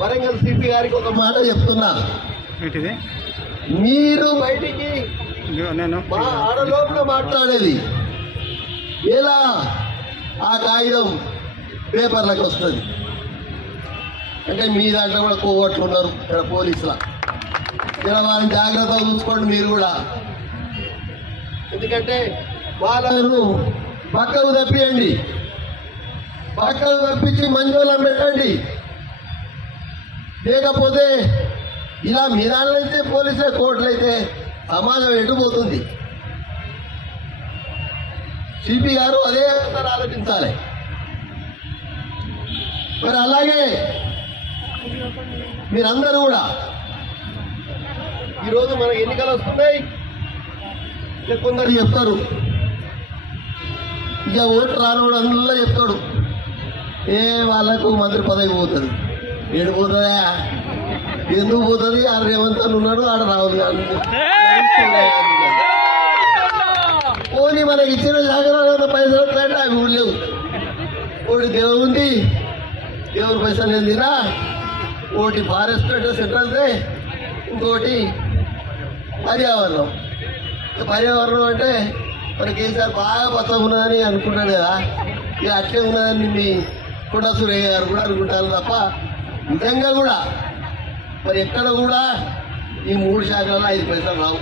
Warangal CP గారికి ఒక మాట చెప్తున్నా, మీరు బయటికి మా ఆడలోపల మాట్లాడేది ఎలా ఆ కాగితం పేపర్లకు వస్తుంది అంటే మీ దాంట్లో కూడా కోవట్లు ఉన్నారు ఇక్కడ పోలీసుల. ఇలా వాళ్ళని జాగ్రత్తగా చూసుకోండి మీరు కూడా, ఎందుకంటే వాళ్ళను పక్కకు తప్పియండి, పక్కకు తప్పించి మంజూలం పెట్టండి. లేకపోతే ఇలా మీ దాంట్లో అయితే పోలీసులే కోర్టులు అయితే సమాజం ఎటుపోతుంది. సిపి గారు అదే ఆలోచించాలి. మరి అలాగే మీరందరూ కూడా ఈరోజు మన ఎన్నికలు వస్తున్నాయి, కొందరు చెప్తారు ఇక ఓటు రానోడు అందులో చెప్తాడు ఏ వాళ్ళకు మంత్రి పదవి పోతుంది. ఏడు పోతుందా? ఎందుకు పోతుంది? ఆడ రేవంత్ ఉన్నాడు, ఆడ రాహుల్ గాంధీ. పోనీ మనకి ఇచ్చిన జాగ్రత్త పైసలు వస్తాయంటే అవి కూడా లేవు. ఒకటి దేవుడు ఉంది, దేవుని పైసలు ఏందిరా, ఒకటి ఫారెస్ట్ సెంట్రల్దే, ఇంకోటి పర్యావరణం. పర్యావరణం అంటే మరి కేసీఆర్ బాగా పచ్చగా ఉన్నదని అనుకుంటాడు కదా, ఇక అట్లే ఉన్నదని మీ కూడా సురేష్ గారు కూడా అనుకుంటారు తప్ప నిజంగా కూడా మరి ఎక్కడ కూడా ఈ 3 శాఖలలో 5 పైసలు రావు.